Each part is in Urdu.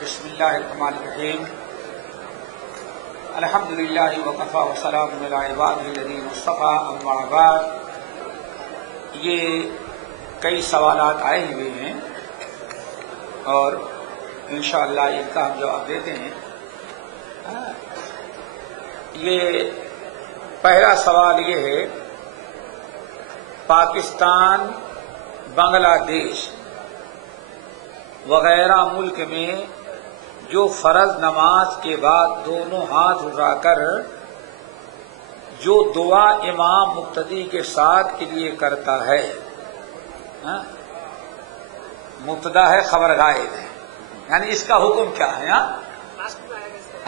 بسم اللہ الرحمن الرحیم الحمدللہ وکفی وسلام علی عبادہ الذین اصطفی اما بعد۔ یہ کئی سوالات آئے ہوئے ہیں اور انشاءاللہ ان کا ہم جواب دیتے ہیں۔ یہ پہلا سوال یہ ہے، پاکستان، بنگلہ دیش وغیرہ ملک میں جو فرض نماز کے بعد دونوں ہاتھ اٹھا کر جو دعا امام مقتدی کے ساتھ کے لیے کرتا ہے، مبتدا ہے خبر غائب ہے، یعنی اس کا حکم کیا ہے؟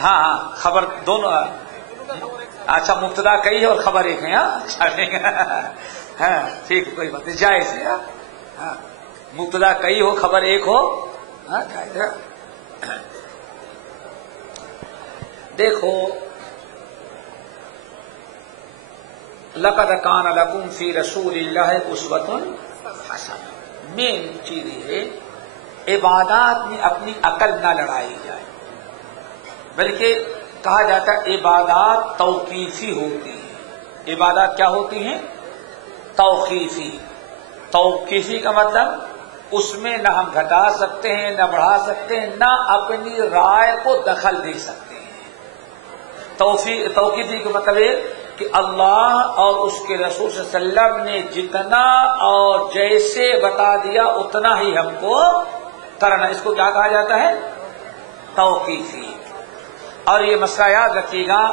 ہاں خبر دونوں، اچھا مبتدا کئی ہے اور خبر ایک ہے، ہاں ٹھیک، کوئی بات نہیں، جائز ہے۔ ہاں مبتدا کئی ہو خبر ایک ہو، جائز ہے۔ دیکھو، لقد کان لکم فی رسول اللہ اسوۃ حسنہ، مین چیز یہ ہے عبادات میں اپنی عقل نہ لڑائی جائے، بلکہ کہا جاتا ہے عبادات توقیفی ہوتی ہیں۔ عبادات کیا ہوتی ہیں؟ توقیفی۔ توقیفی کا مطلب اس میں نہ ہم گھٹا سکتے ہیں، نہ بڑھا سکتے ہیں، نہ اپنی رائے کو دخل دے سکتے ہیں۔ توقیفی کا مطلب ہے کہ اللہ اور اس کے رسول صلی اللہ علیہ وسلم نے جتنا اور جیسے بتا دیا اتنا ہی ہم کو کرنا، اس کو کیا کہا جاتا ہے؟ توقیفی۔ اور یہ مسئلہ یاد رکھیے گا،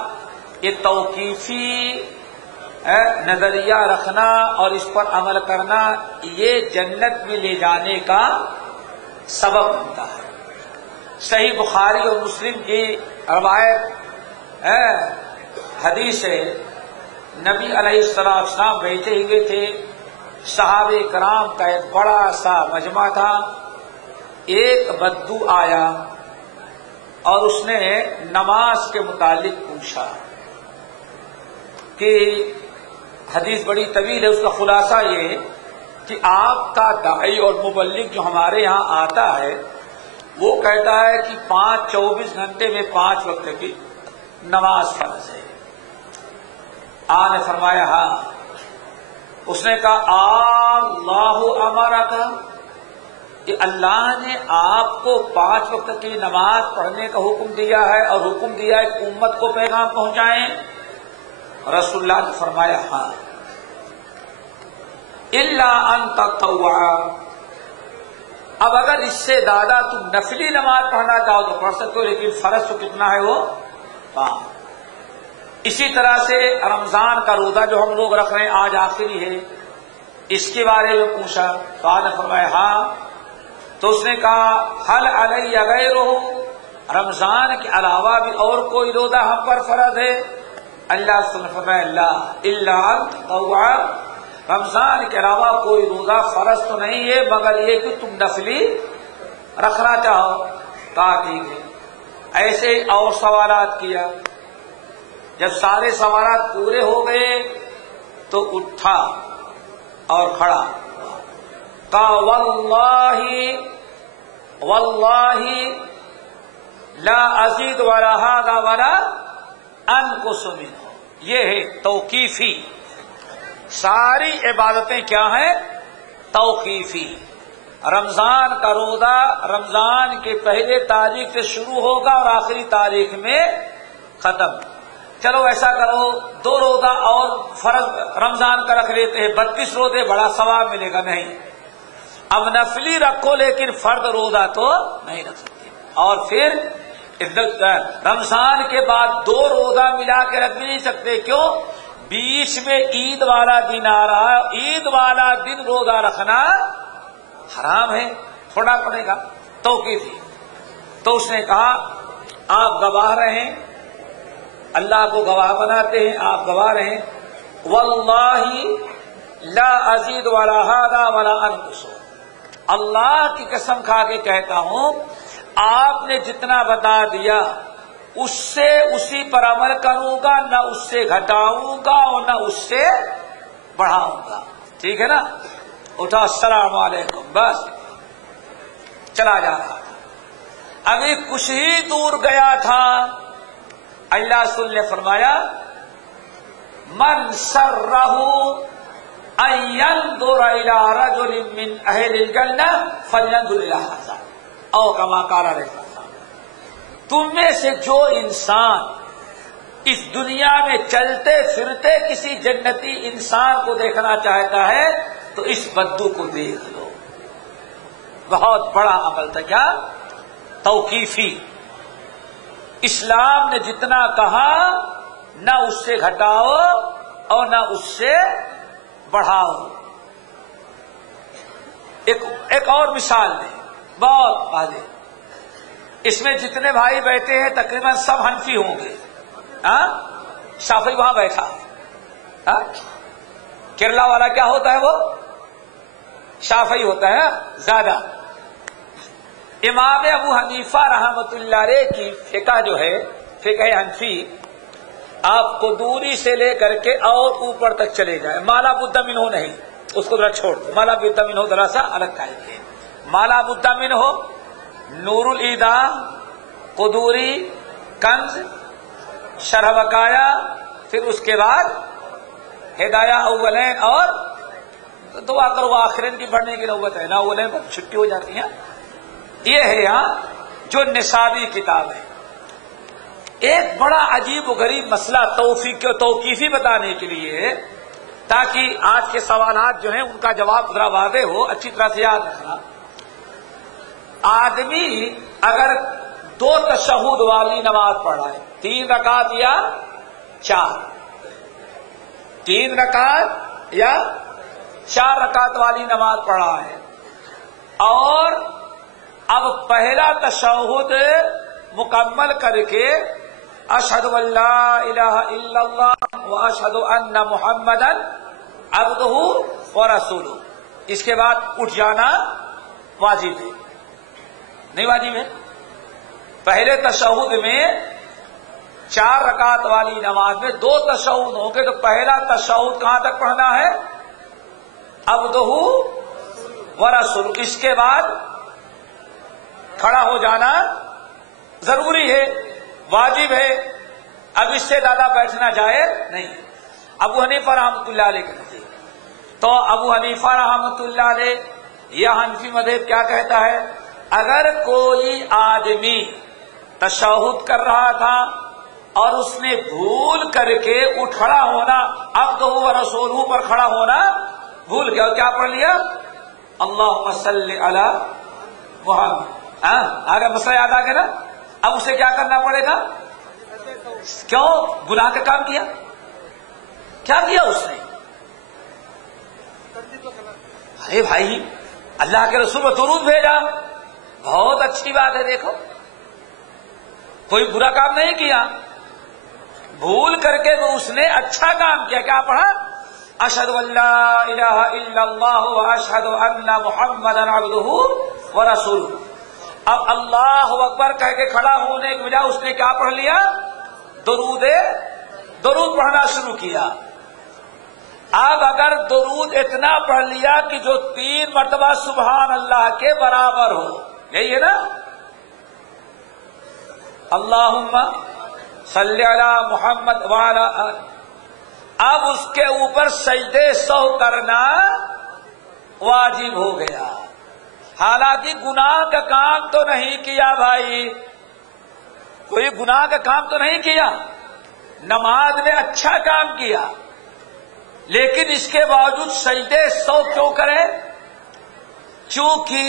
یہ توقیفی نظریہ رکھنا اور اس پر عمل کرنا یہ جنت میں لے جانے کا سبب بنتا ہے۔ صحیح بخاری اور مسلم کی روایت حدیث ہے، نبی علیہ السلام بیٹھے ہوئے تھے، صحابہ کرام کا ایک بڑا سا مجمع تھا، ایک بدو آیا اور اس نے نماز کے متعلق پوچھا کہ حدیث بڑی طویل ہے، اس کا خلاصہ یہ ہے کہ آپ کا داعی اور مبلغ جو ہمارے یہاں آتا ہے وہ کہتا ہے کہ 24 گھنٹے میں 5 وقت کی نماز فرض ہے۔ آپ نے فرمایا ہاں۔ اس نے کہا اللہ امرک، کہ اللہ نے آپ کو 5 وقت کی نماز پڑھنے کا حکم دیا ہے اور حکم دیا ہے کہ امت کو پیغام پہنچائیں؟ رسول اللہ نے فرمایا ہاں۔ الا ان تطوع، اب اگر اس سے زیادہ تم نفلی نماز پڑھنا چاہو تو پڑھ سکتے ہو، لیکن فرض تو کتنا ہے وہ 5۔ اسی طرح سے رمضان کا روزہ جو ہم لوگ رکھ رہے ہیں آج آخری ہے، اس کے بارے میں پوچھا تو آپ نے فرمایا ہاں۔ تو اس نے کہا حل علی غیرہ، رمضان کے علاوہ بھی اور کوئی روزہ ہم پر فرض ہے؟ اللہ نے فرمایا لا الا ان تطوع، رمضان کے علاوہ کوئی روزہ فرض تو نہیں ہے مگر یہ کہ تم نفلی رکھنا چاہو۔ کہا ٹھیک ہے۔ ایسے ہی اور سوالات کیا، جب سارے سوالات پورے ہو گئے تو اٹھا اور کھڑا کہا واللہ لا ازید ولا ھذا ولا انقص منہ، یہ ہے توقیفی۔ ساری عبادتیں کیا ہیں؟ توقیفی۔ رمضان کا روزہ رمضان کے پہلے تاریخ سے شروع ہوگا اور آخری تاریخ میں ختم۔ چلو ایسا کرو 2 روزہ اور فرض رمضان کا رکھ لیتے ہیں، 32 روزے، بڑا ثواب ملے گا۔ نہیں، اب نفلی رکھو لیکن فرض روزہ تو نہیں رکھ سکتے۔ اور پھر رمضان کے بعد 2 روزہ ملا کے رکھ بھی نہیں سکتے، کیوں؟ بیچ میں عید والا دن آ رہا ہے، عید والا دن روزہ رکھنا حرام ہے، چھوڑنا پڑے گا۔ توقیفی۔ تو اس نے کہا آپ گواہ رہیں، اللہ کو گواہ بناتے ہیں، آپ گواہ رہیں، واللہ لا ازید ولا ھذا ولا انقص، اللہ کی قسم کھا کے کہتا ہوں آپ نے جتنا بتا دیا اس سے اسی پر عمل کروں گا، نہ اس سے گھٹاؤں گا اور نہ اس سے بڑھاؤں گا۔ ٹھیک ہے نا؟ اٹھا السلام علیکم، بس چلا جا رہا تھا۔ ابھی کچھ ہی دور گیا تھا، اللہ رسول نے فرمایا من سرہ ان ينظر الى رجل من اہل الجنہ فلينظر الى هذا او کما قال علیہ السلام، تم میں سے جو انسان اس دنیا میں چلتے پھرتے کسی جنتی انسان کو دیکھنا چاہتا ہے تو اس بدو کو دیکھ لو۔ بہت بڑا عمل تھا، کیا؟ توقیفی۔ اسلام نے جتنا کہا نہ اس سے گھٹاؤ اور نہ اس سے بڑھاؤ۔ ایک اور مثال دیں، بہت واضح۔ اس میں جتنے بھائی بیٹھے ہیں تقریباً سب حنفی ہوں گے۔ شافعی وہاں بیٹھا ہے، کیرلا والا کیا ہوتا ہے؟ وہ شافعی ہوتا ہے زیادہ۔ امام ابو حنیفہ رحمۃ اللہ علیہ کی فقہ جو ہے، فقہ حنفی، آپ کو دوری سے لے کر کے اور اوپر تک چلے جائیں، مالا بدہ منہ نہیں، اس کو ذرا چھوڑ دو، مالا بدہ منہ ذرا سا الگ کر کے، مالا بدہ منہ ہو، نور الایدا، قدوری، کنز، شرح بقایا، پھر اس کے بعد ہدایہ اولین، اور دعا کرو آخرین کی پڑھنے کی نوبت ہے نا، اولین پر چھٹی ہو جاتی ہے۔ یہ ہے یہاں جو نصابی کتاب ہے۔ ایک بڑا عجیب و غریب مسئلہ توقیفی بتانے کے لیے، تاکہ آج کے سوالات جو ہیں ان کا جواب ذرا واضح ہو، اچھی طرح سے یاد رکھنا۔ آدمی اگر 2 تشہد والی نماز پڑھ رہا ہے، 3 رکعت یا 4، 3 رکعت یا 4 رکعت والی نماز پڑھ رہا ہے، اور اب پہلا تشہد مکمل کر کے اشہد ان لا الہ الا اللہ واشہد ان محمدا عبدہ ورسولہ، اس کے بعد اٹھ جانا واجب ہے؟ نہیں واجب ہے؟ پہلے تشہد میں 4 رکعت والی نماز میں 2 تشہد ہوں گے، تو پہلا تشہد کہاں تک پڑھنا ہے؟ عبدہ ورسولہ، اس کے بعد کھڑا ہو جانا ضروری ہے، واجب ہے۔ اب اس سے زیادہ بیٹھنا جائز نہیں۔ ابو حنیفہ رحمۃ اللہ علیہ کے نزدیک، تو ابو حنیفہ رحمۃ اللہ علیہ یا حنفی مذہب کیا کہتا ہے؟ اگر کوئی آدمی تشہد کر رہا تھا اور اس نے بھول کر کے کھڑا ہونا، عبدہ ورسولہ پر کھڑا ہونا بھول گیا، اور کیا پڑھ لیا؟ اللہم صلی علی محمد، آگے مسئلہ یاد آ گیا نا؟ اب اسے کیا کرنا پڑے گا؟ کیوں؟ گناہ کا کام کیا؟ کیا کیا اس نے؟ ارے بھائی، اللہ کے رسول کو درود بھیجا، بہت اچھی بات ہے۔ دیکھو، کوئی برا کام نہیں کیا، بھول کر کے وہ اس نے اچھا کام کیا۔ کیا پڑھا؟ اشہد ان لا الہ الا اللہ واشہد ان محمدا عبدہ ورسولہ۔ اب اللہ اکبر کہہ کے کھڑا ہونے کے بجائے اس نے کیا پڑھ لیا؟ درود پڑھنا شروع کیا۔ اب اگر درود اتنا پڑھ لیا کہ جو 3 مرتبہ سبحان اللہ کے برابر ہو، یہی ہے نا؟ اللہم صلی علی محمد وعلی آلہ، اب اس کے اوپر سجدے سہو کرنا واجب ہو گیا۔ حالانکہ گناہ کا کام تو نہیں کیا بھائی، کوئی گناہ کا کام تو نہیں کیا، نماز میں اچھا کام کیا، لیکن اس کے باوجود سجدے سہو کیوں کرے؟ چونکہ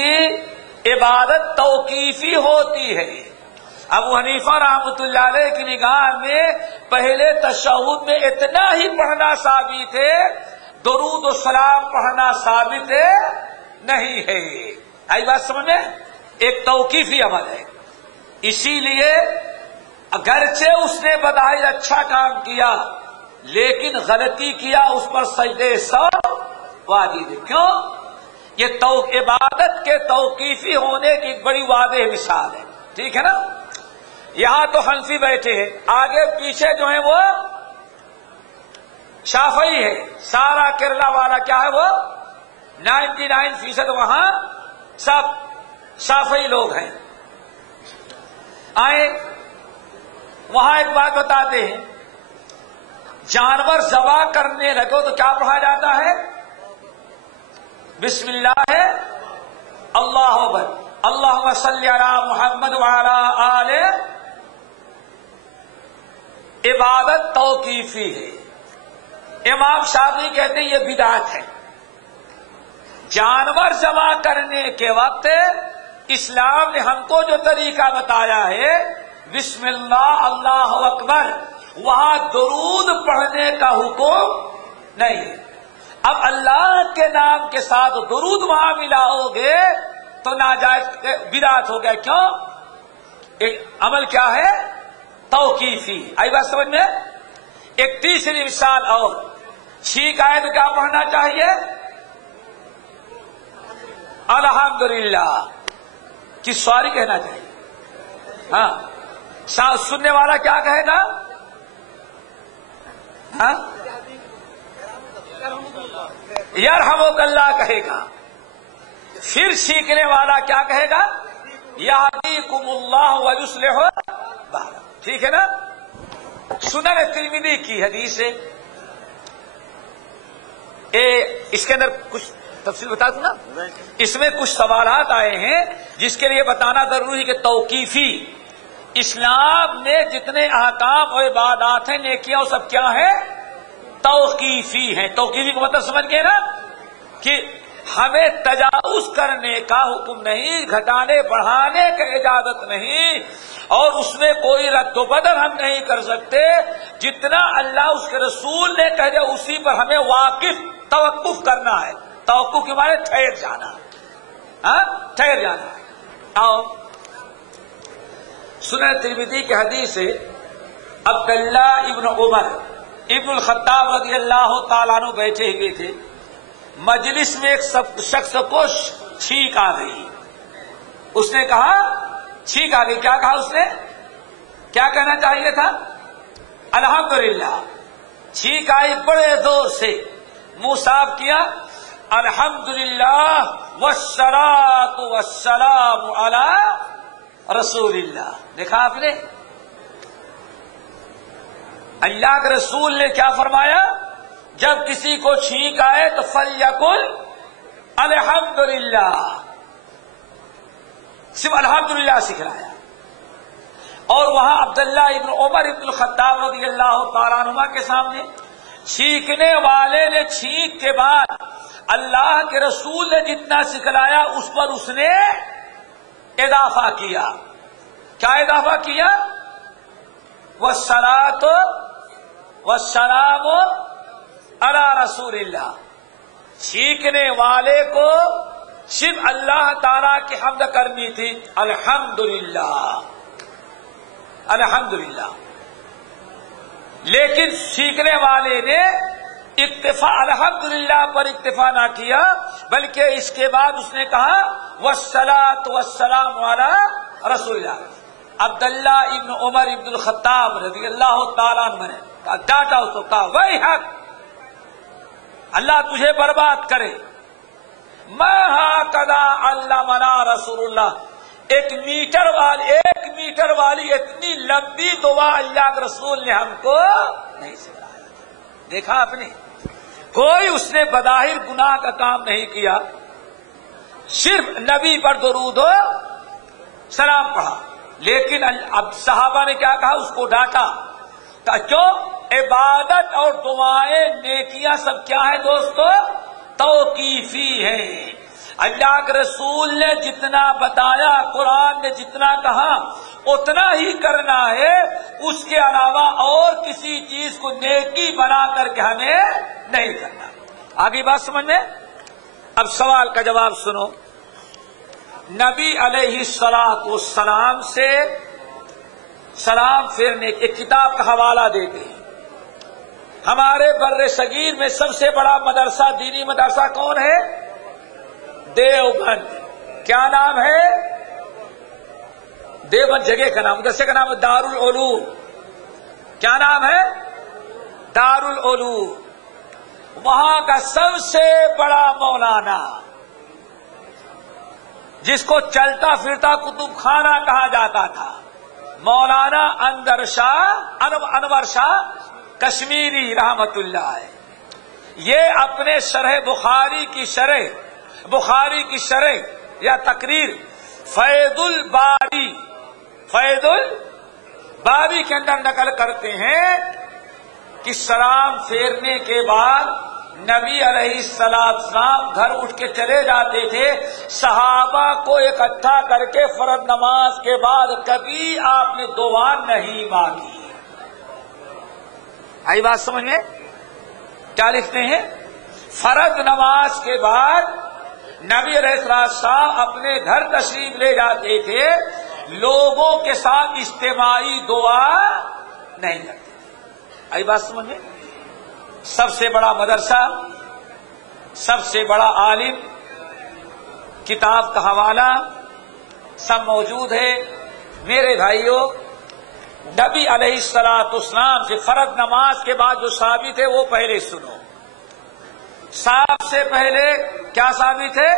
عبادت توقیفی ہوتی ہے۔ ابو حنیفہ رحمۃ اللہ علیہ کی نگاہ میں پہلے تشہد میں اتنا ہی پڑھنا ثابت ہے، درود و سلام پڑھنا ثابت نہیں ہے۔ آئی بات سمجھ میں؟ ایک توقیفی عمل ہے۔ اسی لیے اگرچہ اس نے بظاہر اچھا کام کیا، لیکن غلطی کیا، اس پر سجدے سہو واجب ہے۔ کیوں؟ یہ عبادت کے توقیفی ہونے کی بڑی واضح مثال ہے۔ ٹھیک ہے نا؟ یہاں تو حنفی بیٹھے ہیں، آگے پیچھے جو ہیں وہ شافعی ہے۔ سارا کیرلا والا کیا ہے؟ وہ 99% وہاں سب شافعی لوگ ہیں۔ آئے وہاں ایک بات بتاتے ہیں، جانور ذبح کرنے لگو تو کیا پڑھا جاتا ہے؟ بسم اللہ ہے، اللہ اکبر، اللہم صلی علی محمد وعلی آل۔ عبادت توقیفی ہے، امام شافعی کہتے ہیں یہ بدعت ہے۔ جانور ذبح کرنے کے وقت اسلام نے ہم کو جو طریقہ بتایا ہے بسم اللہ اللہ اکبر، وہاں درود پڑھنے کا حکم نہیں ہے۔ اب اللہ کے نام کے ساتھ درود وہاں ملاؤ گے تو ناجائز بدعت ہو گیا۔ کیوں؟ عمل کیا ہے؟ توقیفی۔ آئی بات سمجھ میں؟ ایک تیسری مثال اور، چھینک آئے تو کیا پڑھنا چاہیے؟ الحمدللہ کی سواری کہنا چاہیے۔ ہاں، سننے والا کیا کہے گا؟ ہاں، یرحمک اللہ کہے گا۔ پھر سیکھنے والا کیا کہے گا؟ یہدیکم اللہ ویصلح بالکم۔ ٹھیک ہے نا؟ سنن ترمذی کی حدیث ہے، اس کے اندر کچھ تفصیل بتا دوں نا، اس میں کچھ سوالات آئے ہیں جس کے لیے بتانا ضروری ہے کہ توقیفی اسلام نے جتنے احکام اور عبادات ہیں، نیکیاں، وہ سب کیا ہیں؟ توقیفی ہیں۔ توقیفی کا مطلب سمجھ گئے نا کہ ہمیں تجاوز کرنے کا حکم نہیں، گھٹانے بڑھانے کا اجازت نہیں، اور اس میں کوئی رد و بدل ہم نہیں کر سکتے۔ جتنا اللہ اس کے رسول نے کہہ دیا اسی پر ہمیں واقف توقف کرنا ہے۔ توقف کے معنی ٹھہر جانا، ہاں ٹھہر جانا ہے۔ آؤ سنن ترمذی کی حدیث ہے، عبداللہ ابن عمر ابن الخطاب رضی اللہ تعالیٰ عنہ بیٹھے ہوئے تھے، مجلس میں ایک شخص کو چھینک آ گئی۔ اس نے کہا چھینک آ گئی، کیا کہا اس نے؟ کیا کہنا چاہیے تھا؟ الحمدللہ۔ چھینک آئی بڑے زور سے، منہ صاف کیا، الحمدللہ والصلاۃ والسلام علی رسول اللہ۔ دیکھا آپ نے، اللہ کے رسول نے کیا فرمایا؟ جب کسی کو چھینک آئے تو فلیقل الحمدللہ، صرف الحمدللہ سکھلایا۔ اور وہاں عبداللہ ابن عمر ابن الخطاب رضی اللہ تعالیٰ عنہما کے سامنے چھینکنے والے نے چھینک کے بعد اللہ کے رسول نے جتنا سکھلایا اس پر اس نے اضافہ کیا۔ کیا اضافہ کیا؟ والصلاۃ والسلام علی رسول اللہ۔ چھینکنے والے کو صرف اللہ تعالی کی حمد کرنی تھی، الحمدللہ الحمدللہ، لیکن چھینکنے والے نے اکتفا الحمدللہ پر اکتفا نہ کیا، بلکہ اس کے بعد اس نے کہا والصلاۃ والسلام علی رسول اللہ۔ عبداللہ ابن عمر ابن الخطاب رضی اللہ تعالیٰ عنہ نے ڈانٹا اس کو، کہا ویحک، اللہ تجھے برباد کرے، ما ہکذا علمنا رسول اللہ۔ ایک میٹر والی اتنی لمبی دعا اللہ کے رسول نے ہم کو نہیں سکھایا۔ دیکھا آپ نے، کوئی اس نے بظاہر گناہ کا کام نہیں کیا، صرف نبی پر درود و سلام پڑھا، لیکن اب صحابہ نے کیا کہا؟ اس کو ڈانٹا۔ کیوں؟ عبادت اور دعائیں نیکیاں سب کیا ہے دوستو؟ توقیفی ہیں۔ اللہ کے رسول نے جتنا بتایا، قرآن نے جتنا کہا اتنا ہی کرنا ہے، اس کے علاوہ اور کسی چیز کو نیکی بنا کر کے ہمیں نہیں کرنا۔ آگے بات سمجھ میں؟ اب سوال کا جواب سنو۔ نبی علیہ الصلوۃ والسلام سے سلام پھیرنے کی ایک کتاب کا حوالہ دیتے ہیں۔ ہمارے بر صغیر میں سب سے بڑا مدرسہ، دینی مدرسہ کون ہے؟ دیوبند۔ کیا نام ہے؟ دیوبند جگہ کا نام، مدرسے کا نام ہے دارالعلوم۔ کیا نام ہے؟ دارالعلوم۔ وہاں کا سب سے بڑا مولانا، جس کو چلتا پھرتا کتب خانہ کہا جاتا تھا، مولانا انور شاہ کشمیری رحمت اللہ ہے، یہ اپنے شرح بخاری کی شرح یا تقریر فیض الباری کے اندر نقل کرتے ہیں کہ سلام پھیرنے کے بعد نبی علیہ السلام گھر اٹھ کے چلے جاتے تھے، صحابہ کو اکٹھا کر کے فرض نماز کے بعد کبھی آپ نے دعا نہیں مانگی۔ آئی بات سمجھ میں؟ کیا لکھتے ہیں؟ فرض نماز کے بعد نبی علیہ السلام اپنے گھر تشریف لے جاتے تھے، لوگوں کے ساتھ اجتماعی دعا نہیں کرتے تھے۔ آئی بات سمجھ میں؟ سب سے بڑا مدرسہ، سب سے بڑا عالم، کتاب کا حوالہ سب موجود ہے۔ میرے بھائیوں، نبی علیہ السلام سے فرض نماز کے بعد جو ثابت ہے وہ پہلے سنو۔ سب سے پہلے کیا ثابت ہے؟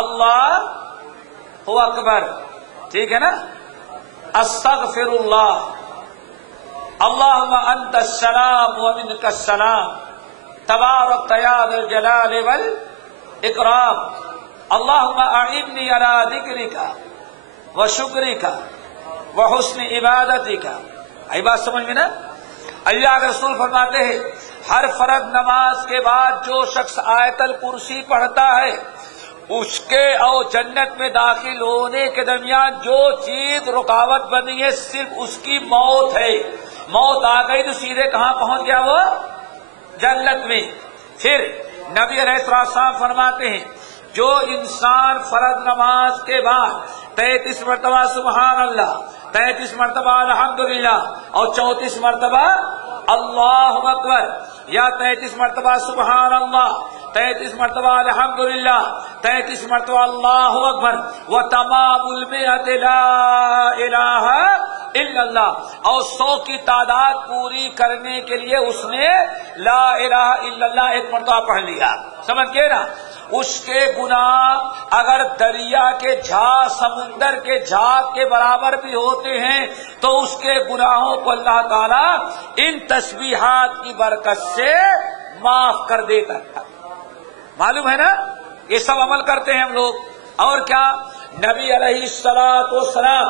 اللہ اکبر، ٹھیک ہے نا؟ استغفر اللہ، اللہم انت السلام ومنک السلام تبارک یا ذا الجلال والاکرام اللہم اعنی علی ذکرک وشکرک وحسن عبادتک۔ ای بات سمجھ میں نا؟ اللہ کے رسول فرماتے ہیں ہر فرض نماز کے بعد جو شخص آیت الکرسی پڑھتا ہے اس کے اور جنت میں داخل ہونے کے درمیان جو چیز رکاوٹ بنی ہے صرف اس کی موت ہے۔ موت آ گئی تو سیدھے کہاں پہنچ گیا وہ؟ جنت میں۔ پھر نبی علیہ السلام فرماتے ہیں جو انسان فرض نماز کے بعد 33 مرتبہ سبحان اللہ، 33 مرتبہ الحمدللہ اور 34 مرتبہ اللہ اکبر، یا 33 مرتبہ سبحان اللہ، 33 مرتبہ الحمدللہ، 33 مرتبہ اللہ اکبر، وتمام المئۃ لا الہ الا اللہ، اور 100 کی تعداد پوری کرنے کے لیے اس نے لا الہ الا اللہ ایک مرتبہ پڑھ لیا، سمجھ گئے نا؟ اس کے گناہ اگر دریا کے جھاگ، سمندر کے جھاگ کے برابر بھی ہوتے ہیں تو اس کے گناہوں کو اللہ تعالیٰ ان تسبیحات کی برکت سے معاف کر دیتا ہے۔ معلوم ہے نا؟ یہ سب عمل کرتے ہیں ہم لوگ۔ اور کیا؟ نبی علیہ السلام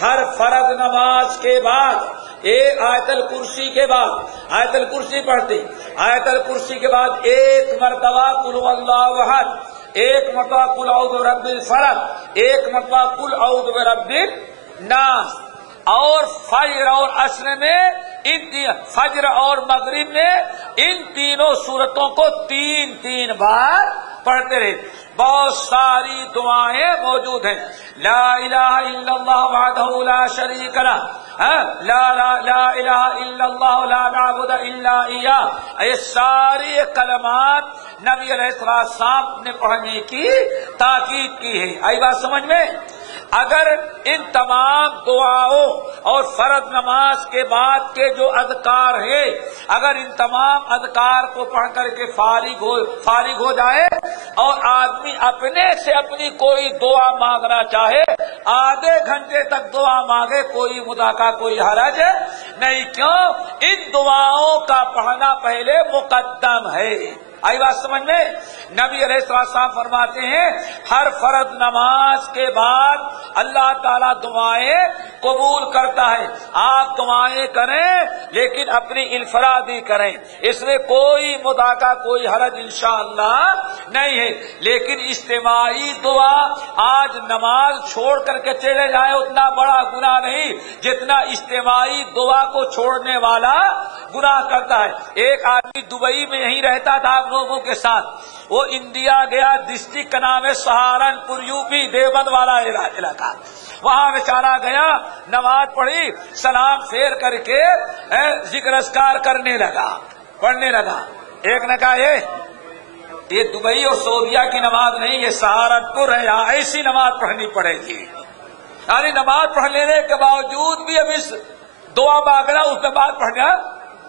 ہر فرض نماز کے بعد ایک آیت الکرسی کے بعد آیت الکرسی پڑھتے، آیت الکرسی کے بعد ایک مرتبہ قل هو اللہ احد، ایک مرتبہ قل اعوذ برب الفلق، ایک مرتبہ قل اعوذ برب الناس، اور فجر اور عصر میں فجر اور مغرب میں ان تینوں صورتوں کو 3 بار پڑھتے رہے۔ بہت ساری دعائیں موجود ہیں، لا الہ الا اللہ وحدہ لا شریک لہ، لا الہ الا اللہ لا نعبد الا ایاہ، یہ ساری کلمات نبی علیہ السلام نے پڑھنے کی تاکید کی ہے۔ آئی بات سمجھ میں؟ اگر ان تمام دعاؤں اور فرض نماز کے بعد کے جو اذکار ہیں، اگر ان تمام اذکار کو پڑھ کر کے فارغ ہو جائے اور آدمی اپنے سے اپنی کوئی دعا مانگنا چاہے، آدھے گھنٹے تک دعا مانگے، کوئی مدعا کا کوئی حرج نہیں۔ کیوں؟ ان دعاؤں کا پڑھنا پہلے مقدم ہے۔ آئی بات سمجھ میں؟ نبی علیہ السلام فرماتے ہیں ہر فرض نماز کے بعد اللہ تعالیٰ دعائیں قبول کرتا ہے۔ آپ دعائیں کریں لیکن اپنی انفرادی کریں، اس میں کوئی مدعا کا کوئی حرج انشاءاللہ نہیں ہے۔ لیکن اجتماعی دعا آج نماز چھوڑ کر کے چلے جائیں اتنا بڑا گناہ نہیں جتنا اجتماعی دعا کو چھوڑنے والا گناہ کرتا ہے۔ ایک آدمی دبئی میں یہیں رہتا تھا آپ لوگوں کے ساتھ، وہ انڈیا گیا، ڈسٹرکٹ کا نام ہے سہارنپور، یوپی دیوبند والا علاقہ، وہاں بیچارہ گیا، نماز پڑھی، سلام پھیر کر کے ذکر اذکار کرنے لگا، پڑھنے لگا۔ ایک نے کہا یہ دبئی اور سعودیہ کی نماز نہیں، یہ سہارنپور ہے، یہاں ایسی نماز پڑھنی پڑے گی۔ یعنی نماز پڑھ لینے کے باوجود بھی اب اس دعا مانگنا، اس میں بات پڑھنا،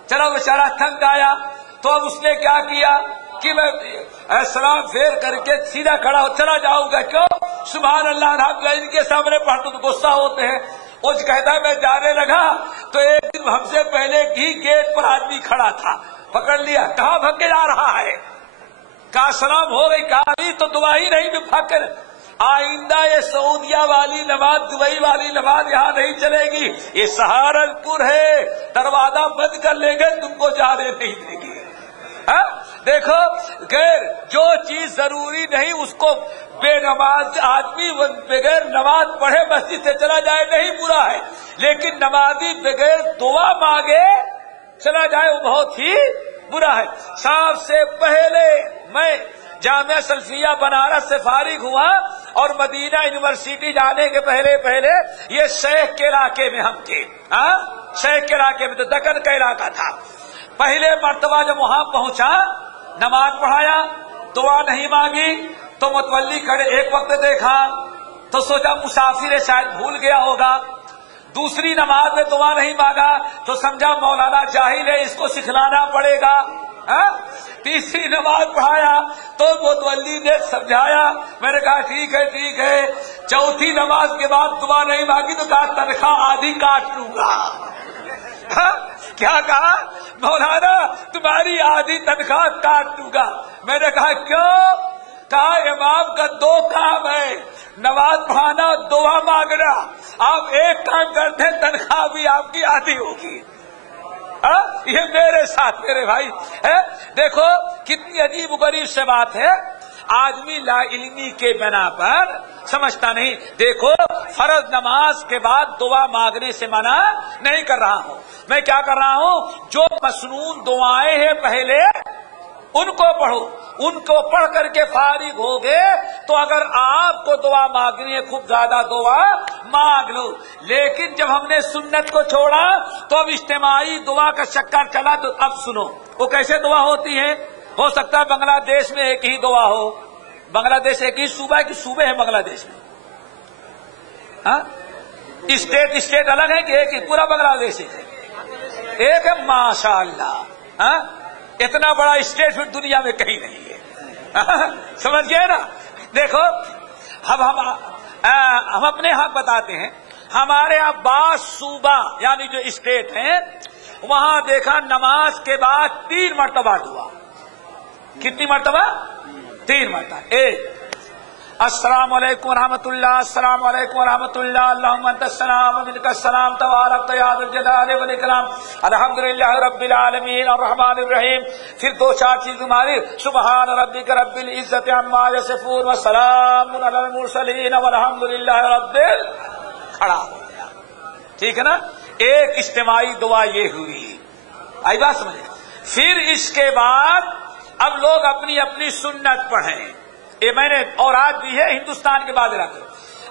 چلو بیچارہ تھک آیا تو اب اس نے کیا کیا کہ میں سلام پھیر کر کے سیدھا کھڑا ہو چلا جاؤں گا، کیوں؟ سبحان اللہ الحمدللہ ان کے سامنے پڑھتے تو غصہ ہوتے ہیں، وہ کہتا ہے میں جانے لگا تو ایک دن ہم سے پہلے ہی گیٹ پر آدمی کھڑا تھا، پکڑ لیا، کہاں بھگ کے جا رہا ہے؟ کہا سلام ہو گئی، کہا ابھی تو دعا ہی نہیں بھی بھاگ کر، آئندہ یہ سعودیہ والی نماز، دبئی والی نماز یہاں نہیں چلے گی، یہ سہارنپور ہے، دروازہ بند کر لیں گے، تم کو جانے نہیں دیں گے۔ دیکھو غیر جو چیز ضروری نہیں اس کو بے نماز آدمی بغیر نماز پڑھے مسجد سے چلا جائے نہیں برا ہے، لیکن نمازی بغیر دعا مانگے چلا جائے وہ بہت ہی برا ہے۔ سب سے پہلے میں جامعہ سلفیہ بنارس سے فارغ ہوا اور مدینہ یونیورسٹی جانے کے پہلے یہ شیخ کے علاقے میں ہم تھے، شیخ کے علاقے میں تو دکن کا علاقہ تھا۔ پہلے مرتبہ جب وہاں پہنچا، نماز پڑھایا، دعا نہیں مانگی تو متولی کھڑے، ایک وقت دیکھا تو سوچا مسافر ہے شاید بھول گیا ہوگا، دوسری نماز میں دعا نہیں مانگا تو سمجھا مولانا جاہل ہے، اس کو سکھلانا پڑے گا، تیسری نماز پڑھایا تو متولی نے سمجھایا، میں نے کہا ٹھیک ہے، چوتھی نماز کے بعد دعا نہیں مانگی تو کہا تنخواہ آدھی کاٹ لوں گا۔ کیا کہا؟ مولانا تمہاری آدھی تنخواہ کاٹ دوں گا۔ میں نے کہا کیوں؟ کہا امام کا دو کام ہے، نماز پڑھانا، دعا مانگنا، آپ ایک کام کرتے ہیں تنخواہ بھی آپ کی آدھی ہوگی۔ یہ میرے ساتھ میرے بھائی ہے، دیکھو کتنی عجیب و غریب سے بات ہے، آدمی لا علمی کے بنا پر سمجھتا نہیں۔ دیکھو فرض نماز کے بعد دعا مانگنے سے منع نہیں کر رہا ہوں، میں کیا کر رہا ہوں، جو مسنون دعائیں ہیں پہلے ان کو پڑھو، ان کو پڑھ کر کے فارغ ہو گئے تو اگر آپ کو دعا مانگنی ہے خوب زیادہ دعا مانگ لو۔ لیکن جب ہم نے سنت کو چھوڑا تو اب اجتماعی دعا کا چکر چلا، تو اب سنو وہ کیسے دعا ہوتی ہے۔ ہو سکتا ہے بنگلہ دیش میں ایک ہی دعا ہو، بنگلہ دیش ایک ہی صوبہ ہے کہ صوبے ہیں بنگلہ دیش میں، اسٹیٹ الگ ہے کہ ایک ہی پورا بنگلہ دیش ہے؟ ایک ہے، ماشاء اللہ، اتنا بڑا اسٹیٹ پھر دنیا میں کہیں نہیں ہے، سمجھ گئے نا۔ دیکھو ہم اپنے حق بتاتے ہیں، ہمارے یہاں بعض صوبہ یعنی جو اسٹیٹ ہیں وہاں دیکھا نماز کے بعد 3 مرتبہ دعا۔ کتنی مرتبہ؟ 3 مرتبہ۔ ایک السلام علیکم ورحمۃ اللہ، السلام علیکم ورحمۃ اللہ، اللہم انت السلام ومنک السلام تبارک یا ذا الجلال والاکرام، الحمدللہ رب العالمین الرحمن الرحیم۔ پھر 2-4 چیز تمہاری، سبحان ربک رب العزت عما یصفون وسلام علی المرسلین والحمدللہ رب کھڑا ہو گیا، ٹھیک ہے نا۔ ایک اجتماعی دعا یہ ہوئی، آئی بات سمجھے۔ پھر اس کے بعد اب لوگ اپنی اپنی سنت پڑھیں، یہ میں نے اور آج بھی ہے ہندوستان کے بعد علاقے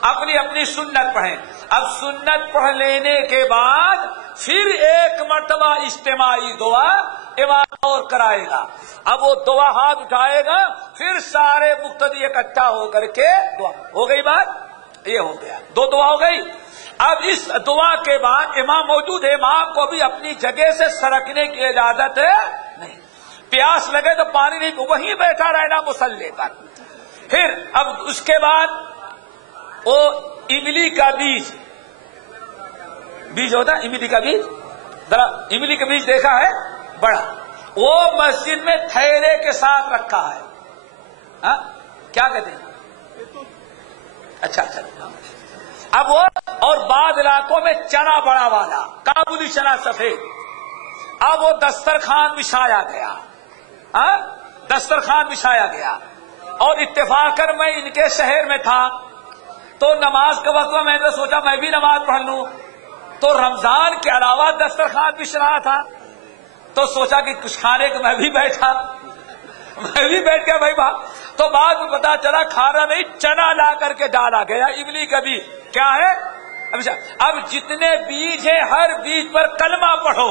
اپنی اپنی سنت پڑھیں۔ اب سنت پڑھ لینے کے بعد پھر ایک مرتبہ اجتماعی دعا امام اور کرائے گا، اب وہ دعا ہاتھ اٹھائے گا، پھر سارے مقتدی اکٹھا ہو کر کے دعا ہو گئی۔ بات یہ ہو گیا، 2 دعا ہو گئی۔ اب اس دعا کے بعد امام موجود ہے، امام کو بھی اپنی جگہ سے سرکنے کی اجازت ہے نہیں، پیاس لگے تو پانی نہیں، وہیں بیٹھا رہنا مصلی پر۔ پھر اب اس کے بعد وہ املی کا بیج ہوتا ہے، املی کا بیج، ذرا املی کا بیج دیکھا ہے بڑا، وہ مسجد میں تھیلے کے ساتھ رکھا ہے، کیا کہتے ہیں، اچھا اب وہ، اور بعض علاقوں میں چنا بڑا والا، کابلی چنا سفید، اب وہ دسترخوان بچھایا گیا، دسترخوان بچھایا گیا، اور اتفاقاً میں ان کے شہر میں تھا تو نماز کا وقت میں نے سوچا میں بھی نماز پڑھ لوں، تو رمضان کے علاوہ دسترخوان بچھ رہا تھا تو سوچا کہ کچھ کھانے کو میں بھی بیٹھ گیا بھائی باپ، تو بعد میں پتا چلا کھانا نہیں، چنا لا کر کے ڈالا گیا، املی کا بیج کیا ہے۔ اب جتنے بیج ہیں ہر بیج پر کلمہ پڑھو،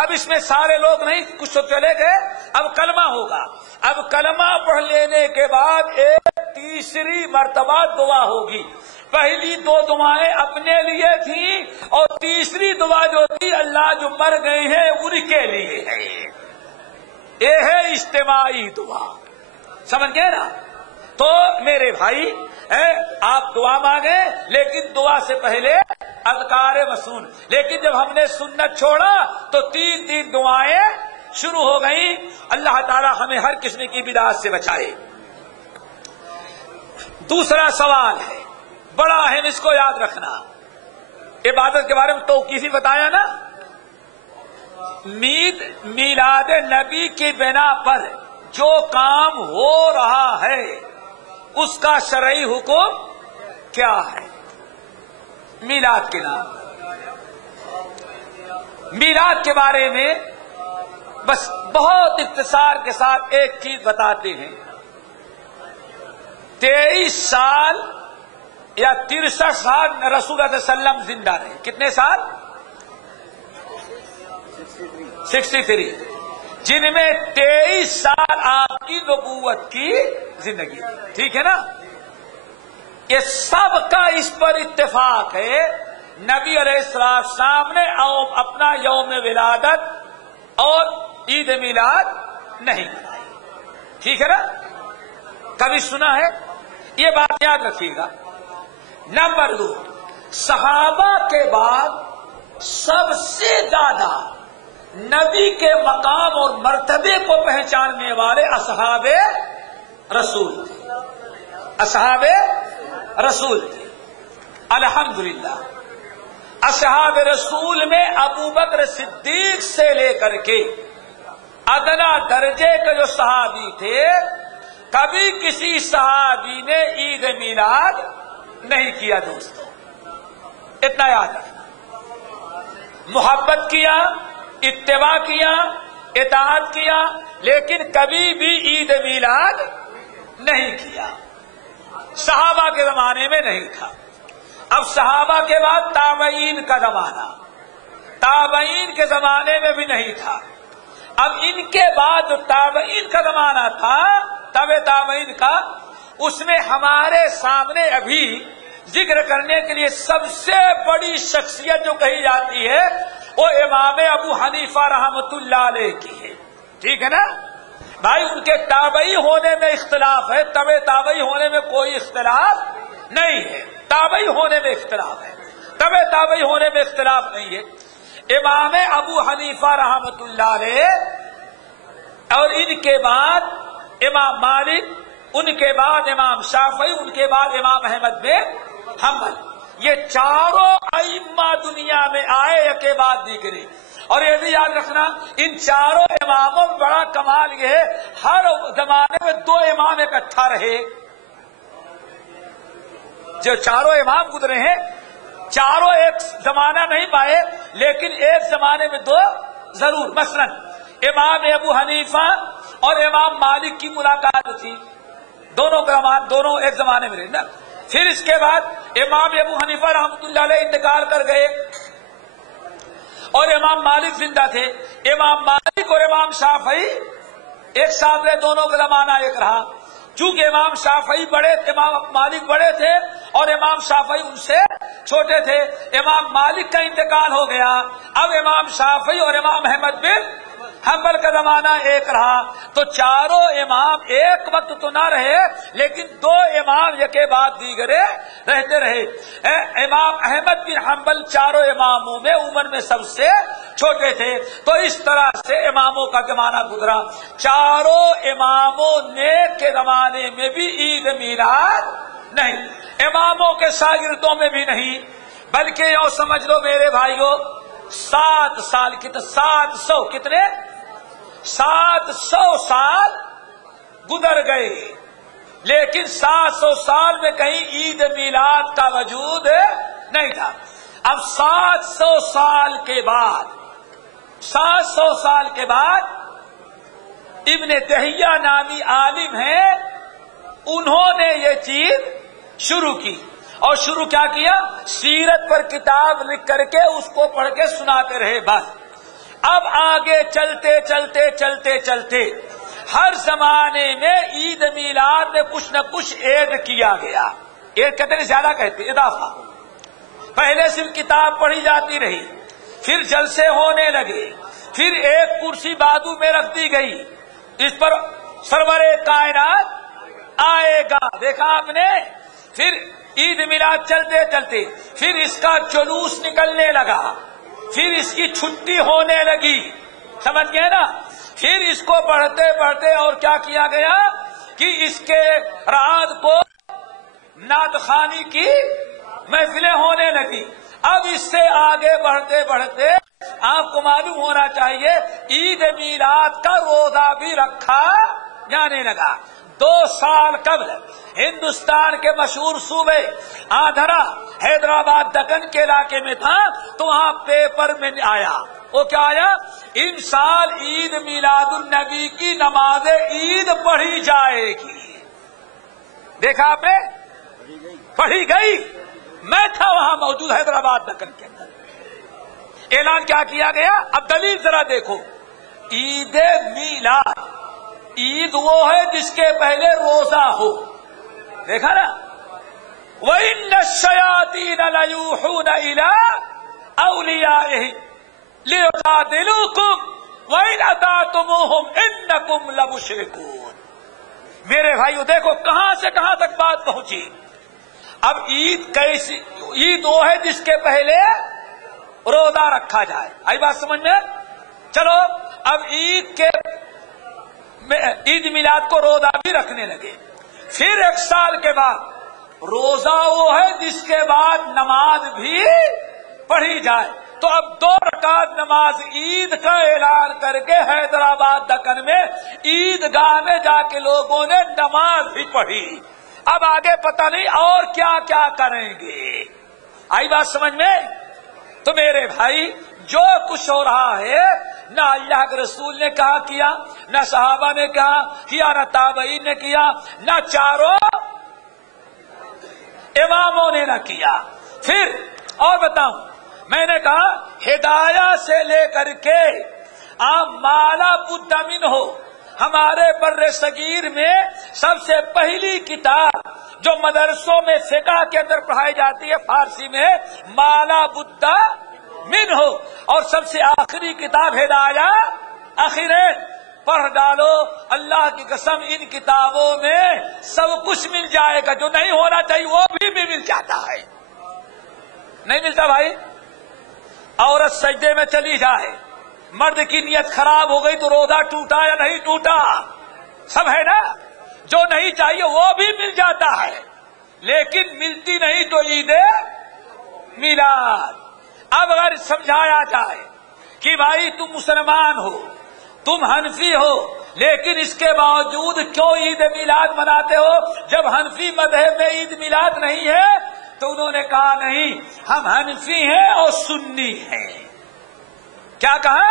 اب اس میں سارے لوگ نہیں، کچھ تو چلے گئے، اب کلمہ ہوگا۔ اب کلمہ پڑھ لینے کے بعد ایک تیسری مرتبہ دعا ہوگی، پہلی 2 دعائیں اپنے لیے تھیں اور تیسری دعا جو تھی اللہ جو مر گئے ہیں ان کے لیے ہے، یہ ہے اجتماعی دعا، سمجھ گئے نا۔ تو میرے بھائی آپ دعا مانگیں لیکن دعا سے پہلے اذکار مسنون، لیکن جب ہم نے سنت چھوڑا تو تین تین دعائیں شروع ہو گئیں۔ اللہ تعالی ہمیں ہر قسم کی بدعت سے بچائے۔ دوسرا سوال ہے بڑا اہم، اس کو یاد رکھنا، عبادت کے بارے میں توقیفی بتایا نا، میلاد نبی کی بنا پر جو کام ہو رہا ہے اس کا شرعی حکم کیا ہے؟ میلاد کے نام، میلاد کے بارے میں بس بہت اختصار کے ساتھ ایک چیز بتاتے ہیں۔ 23 سال یا 63 سال رسول اللہ صلی اللہ علیہ وسلم زندہ رہے۔ کتنے سال؟ 63، جن میں 23 سال آپ کی نبوت کی زندگی تھی، ٹھیک ہے نا؟ یہ سب کا اس پر اتفاق ہے، نبی علیہ السلام نے اپنا یوم ولادت اور عید میلاد نہیں منائی، ٹھیک ہے نا؟ کبھی سنا ہے؟ یہ بات یاد رکھیے گا۔ نمبر 2، صحابہ کے بعد سب سے زیادہ نبی کے مقام اور مرتبے کو پہچاننے والے اصحاب رسول تھے، اصحاب رسول تھے۔ الحمدللہ اصحاب رسول میں ابو بکر صدیق سے لے کر کے ادنا درجے کے جو صحابی تھے، کبھی کسی صحابی نے عید میلاد نہیں کیا۔ دوستو اتنا یاد رکھنا، محبت کیا، اتباع کیا، اطاعت کیا، لیکن کبھی بھی عید میلاد نہیں کیا، صحابہ کے زمانے میں نہیں تھا۔ اب صحابہ کے بعد تابعین کا زمانہ، تابعین کے زمانے میں بھی نہیں تھا۔ اب ان کے بعد جو تابعین کا زمانہ تھا، تبع تابعین کا، اس میں ہمارے سامنے ابھی ذکر کرنے کے لیے سب سے بڑی شخصیت جو کہی جاتی ہے وہ امام ابو حنیفہ رحمۃ اللہ علیہ کی ہے، ٹھیک ہے نا بھائی؟ ان کے تابعی ہونے میں اختلاف ہے، تبع تابعی ہونے میں کوئی اختلاف نہیں ہے، تابعی ہونے میں اختلاف ہے، تبع تابعی ہونے میں اختلاف نہیں ہے۔ امام ابو حنیفہ رحمۃ اللہ علیہ اور ان کے بعد امام مالک، ان کے بعد امام شافعی، ان کے بعد امام احمد بن حنبل، یہ چاروں ائمہ دنیا میں آئے ایک کے بعد دیگرے۔ اور یہ بھی یاد رکھنا، ان چاروں اماموں میں بڑا کمال یہ ہے، ہر زمانے میں 2 امام اکٹھا رہے۔ جو چاروں امام گزرے ہیں، چاروں ایک زمانہ نہیں پائے، لیکن ایک زمانے میں 2 ضرور۔ مثلا امام ابو حنیفہ اور امام مالک کی ملاقات تھی، دونوں ایک زمانے میں رہے نا۔ پھر اس کے بعد امام ابو حنیفہ رحمۃ اللہ علیہ انتقال کر گئے اور امام مالک زندہ تھے۔ امام مالک اور امام شافعی ایک ساتھ رہے، دونوں کا زمانہ ایک رہا۔ چونکہ امام شافعی بڑے، امام مالک بڑے تھے اور امام شافعی ان سے چھوٹے تھے، امام مالک کا انتقال ہو گیا، اب امام شافعی اور امام احمد بن حنبل کا زمانہ ایک رہا۔ تو چاروں امام ایک وقت تو نہ رہے، لیکن 2 امام یکے بعد دیگرے رہتے رہے۔ امام احمد بن حنبل چاروں اماموں میں عمر میں سب سے چھوٹے تھے۔ تو اس طرح سے اماموں کا زمانہ گزرا۔ چاروں اماموں نے کے زمانے میں بھی عید میلاد نہیں، اماموں کے شاگردوں میں بھی نہیں، بلکہ یوں سمجھ لو میرے بھائیوں، 7 سال کی تو 700 کتنے 700 سال گزر گئے، لیکن 700 سال میں کہیں عید میلاد کا وجود نہیں تھا۔ اب 700 سال کے بعد ابن دہیہ نامی عالم ہیں، انہوں نے یہ چیز شروع کی، اور شروع کیا کیا؟ سیرت پر کتاب لکھ کر کے اس کو پڑھ کے سناتے رہے بس۔ اب آگے چلتے چلتے چلتے چلتے ہر زمانے میں عید میلاد میں کچھ نہ کچھ ایڈ کیا گیا۔ ایڈ کہتے ہیں زیادہ کہتے اضافہ۔ پہلے صرف کتاب پڑھی جاتی رہی، پھر جلسے ہونے لگے، پھر ایک کرسی بازو میں رکھ دی گئی، اس پر سرور کائنات آئے گا۔ دیکھا آپ نے، پھر عید میلاد چلتے چلتے پھر اس کا جلوس نکلنے لگا، پھر اس کی چھٹی ہونے لگی، سمجھ گئے نا؟ پھر اس کو پڑھتے پڑھتے اور کیا کیا گیا کہ اس کے رات کو نعت خوانی کی محفلیں ہونے لگی۔ اب اس سے آگے بڑھتے بڑھتے آپ کو معلوم ہونا چاہیے عید میلاد کا روزہ بھی رکھا جانے لگا۔ 2 سال قبل ہندوستان کے مشہور صوبے آندھرا حیدرآباد دکن کے علاقے میں تھا، تو وہاں پیپر میں آیا، وہ کیا آیا؟ ان سال عید میلاد النبی کی نماز عید پڑھی جائے گی۔ دیکھا آپ نے؟ پڑھی گئی، میں تھا وہاں موجود حیدرآباد دکن کے اندر۔ اعلان کیا کیا گیا؟ اب دلیل ذرا دیکھو، عید میلاد، عید وہ ہے جس کے پہلے روزہ ہو، دیکھا نا؟ وَإِنَّ الشَّيَاطِينَ لَيُوحُونَ إِلَىٰ أَوْلِيَائِهِمْ لِيُجَادِلُوكُمْ وَإِنْ أَطَعْتُمُوهُمْ إِنَّكُمْ لَمُشْرِكُونَ۔ میرے بھائیو دیکھو کہاں سے کہاں تک بات پہنچی۔ اب عید کیسی؟ عید وہ ہے جس کے پہلے روزہ رکھا جائے، آئی بات سمجھ میں؟ چلو اب عید میلاد کو روزہ بھی رکھنے لگے، پھر 1 سال کے بعد روزہ وہ ہے جس کے بعد نماز بھی پڑھی جائے، تو اب 2 رکعت نماز عید کا اعلان کر کے حیدرآباد دکن میں عیدگاہ میں جا کے لوگوں نے نماز بھی پڑھی۔ اب آگے پتہ نہیں اور کیا کیا کریں گے، آئی بات سمجھ میں؟ تو میرے بھائی جو کچھ ہو رہا ہے نہ اللہ کے رسول نے کہا کیا، نہ صحابہ نے کہا کیا، نہ تابعین نے کیا، نہ چاروں اماموں نے نہ کیا۔ پھر اور بتاؤں، میں نے کہا ہدایہ سے لے کر کے آپ مالا بدھ من ہو، ہمارے بر صغیر میں سب سے پہلی کتاب جو مدرسوں میں فقہ کے اندر پڑھائی جاتی ہے فارسی میں، مالا بدھ من ہو، اور سب سے آخری کتاب ہدایہ آخرین، پڑھ ڈالو، اللہ کی قسم ان کتابوں میں سب کچھ مل جائے گا، جو نہیں ہونا چاہیے وہ بھی مل جاتا ہے۔ نہیں ملتا بھائی؟ عورت سجدے میں چلی جائے، مرد کی نیت خراب ہو گئی تو روزہ ٹوٹا یا نہیں ٹوٹا؟ سب ہے نا؟ جو نہیں چاہیے وہ بھی مل جاتا ہے، لیکن ملتی نہیں تو عید میلاد۔ اب اگر سمجھایا جائے کہ بھائی تم مسلمان ہو، تم حنفی ہو، لیکن اس کے باوجود کیوں عید میلاد مناتے ہو جب حنفی مذہب میں عید میلاد نہیں ہے؟ تو انہوں نے کہا نہیں، ہم حنفی ہیں اور سنی ہیں۔ کیا کہا؟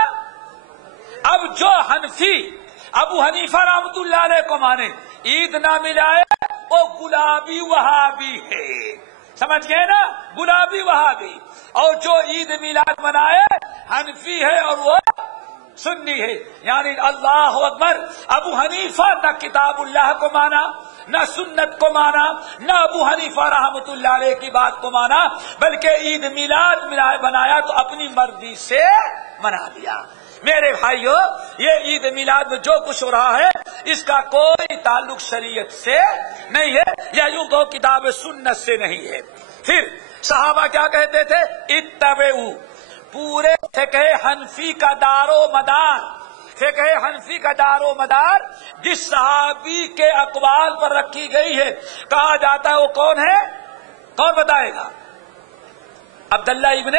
اب جو حنفی ابو حنیفہ رحمۃ اللہ علیہ کو مانے عید نہ ملائے وہ گلابی وہابی ہے، سمجھ گئے نا؟ گلابی وہابی۔ اور جو عید میلاد منائے حنفی ہے اور وہ سنی ہے، یعنی اللہ اکبر، ابو حنیفہ نہ کتاب اللہ کو مانا، نہ سنت کو مانا، نہ ابو حنیفہ رحمۃ اللہ علیہ کی بات کو مانا، بلکہ عید میلاد بنایا تو اپنی مرضی سے منا لیا۔ میرے بھائیو یہ عید میلاد میں جو کچھ ہو رہا ہے اس کا کوئی تعلق شریعت سے نہیں ہے، یا یوں کہ کتاب سنت سے نہیں ہے۔ پھر صحابہ کیا کہتے تھے؟ اتبعوا، پورے فقہ حنفی کا دار و مدار، فقہ حنفی کا دار و مدار جس صحابی کے اقوال پر رکھی گئی ہے، کہا جاتا ہے وہ کون ہے؟ کون بتائے گا؟ عبداللہ ابن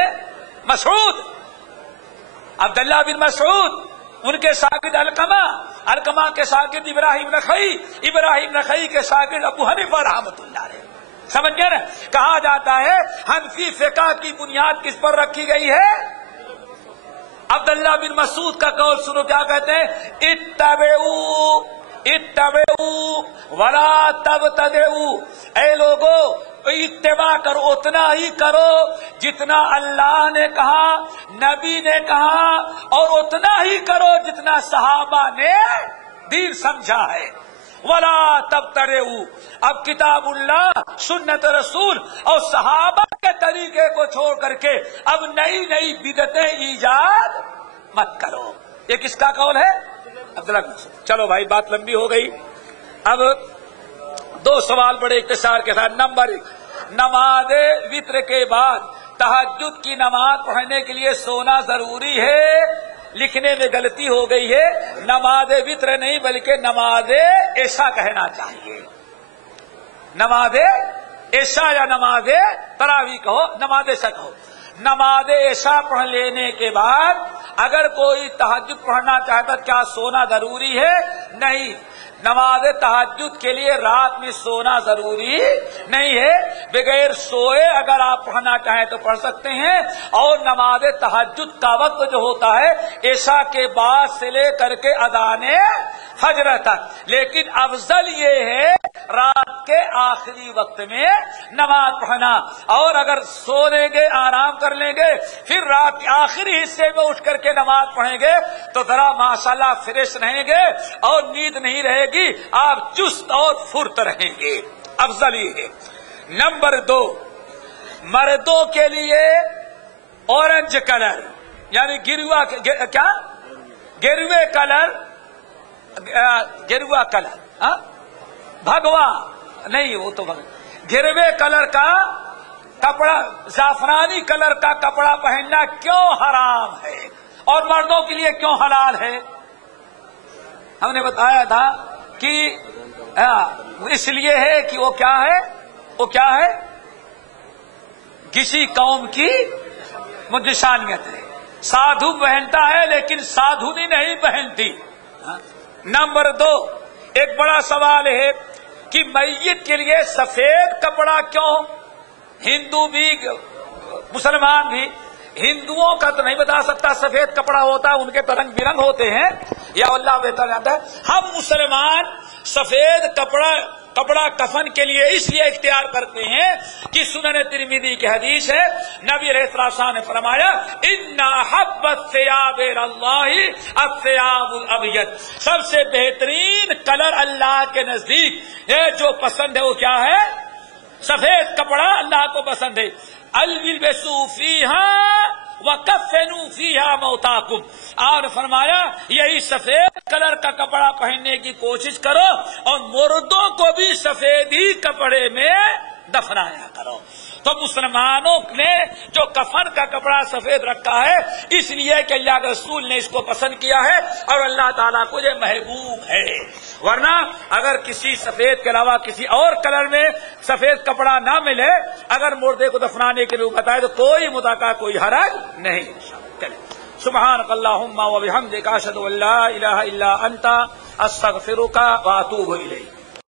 مسعود، عبداللہ بن مسعود، ان کے شاگرد علقمہ، علقمہ کے شاگرد ابراہیم نخعی، ابراہیم نخعی کے شاگرد ابو حنیفہ رحمۃ اللہ علیہ۔ سمجھ گئے نا؟ کہا جاتا ہے حنفی فقہ کی بنیاد کس پر رکھی گئی ہے؟ عبداللہ بن مسعود کا قول سنو، کیا کہتے ہیں؟ اتبعوا اتبعوا ولا تبتدعوا، اے لوگو اتباع کرو، اتنا ہی کرو جتنا اللہ نے کہا، نبی نے کہا، اور اتنا ہی کرو جتنا صحابہ نے دین سمجھا ہے۔ ولا تبتدعوا، اب کتاب اللہ، سنت رسول اور صحابہ کے طریقے کو چھوڑ کر کے اب نئی نئی بدعتیں ایجاد مت کرو۔ یہ کس کا قول ہے؟ عبداللہ بن مسعود۔ چلو بھائی بات لمبی ہو گئی، اب دو سوال بڑے اختصار کے ساتھ. نمبر 1، نماز وتر کے بعد تہجد کی نماز پڑھنے کے لیے سونا ضروری ہے؟ لکھنے میں غلطی ہو گئی ہے، نماز وتر نہیں بلکہ نماز عشاء کہنا چاہیے. نماز عشاء یا نماز تراویح کہو، نماز عشاء کہو. نماز عشاء پڑھ لینے کے بعد اگر کوئی تہجد پڑھنا چاہتا کیا سونا ضروری ہے؟ نہیں. نماز تہجد کے لیے رات میں سونا ضروری نہیں ہے، بغیر سوئے اگر آپ پڑھنا چاہیں تو پڑھ سکتے ہیں. اور نماز تہجد کا وقت جو ہوتا ہے عشاء کے بعد سے لے کر کے اذان فجر تک، لیکن افضل یہ ہے رات کے آخری وقت میں نماز پڑھنا. اور اگر سو لیں گے، آرام کر لیں گے، پھر رات کے آخری حصے میں اٹھ کر کے نماز پڑھیں گے تو ذرا ماشاءاللہ فریش رہیں گے اور نیند نہیں رہے گی، آپ چست اور پھرت رہیں گے. افضل یہ ہے. نمبر 2، مردوں کے لیے اورنج کلر یعنی گروا کلر بھگوا نہیں، وہ تو گروے کلر کا کپڑا، زعفرانی کلر کا کپڑا پہننا کیوں حرام ہے اور مردوں کے لیے کیوں حلال ہے؟ ہم نے بتایا تھا کہ اس لیے ہے کہ وہ کیا ہے کسی قوم کی نشانیت ہے. سادھو پہنتا ہے لیکن سادھونی نہیں پہنتی. نمبر 2، ایک بڑا سوال ہے کہ میت کے لیے سفید کپڑا کیوں؟ ہندو بھی مسلمان بھی، ہندوؤں کا تو نہیں بتا سکتا سفید کپڑا ہوتا ہے، ان کے تو رنگ برنگ ہوتے ہیں یا اللہ بہتر جانتا ہے. ہم مسلمان سفید کپڑا کفن کے لیے اس لیے اختیار کرتے ہیں کہ سنن ترمذی کی حدیث ہے، نبی علیہ السلام نے فرمایا ان احب الثياب الى الله الثياب الابيض، سب سے بہترین کلر اللہ کے نزدیک جو پسند ہے وہ کیا ہے؟ سفید کپڑا اللہ کو پسند ہے. البسوا فيها وَكَفَّنُوا فِيهَا مَوْتَاكُمْ، اور فرمایا یہی سفید کلر کا کپڑا پہننے کی کوشش کرو اور مردوں کو بھی سفید ہی کپڑے میں دفنایا کرو. تو مسلمانوں نے جو کفن کا کپڑا سفید رکھا ہے اس لیے کہ اللہ کے رسول نے اس کو پسند کیا ہے اور اللہ تعالیٰ کو یہ محبوب ہے. ورنہ اگر کسی سفید کے علاوہ کسی اور کلر میں سفید کپڑا نہ ملے، اگر مردے کو دفنانے کے لیے بتائے تو کوئی مدعا کوئی حرج نہیں. سبحانک اللہم و بحمدک اشہد ان لا الہ الا انت استغفرک و اتوب الیک.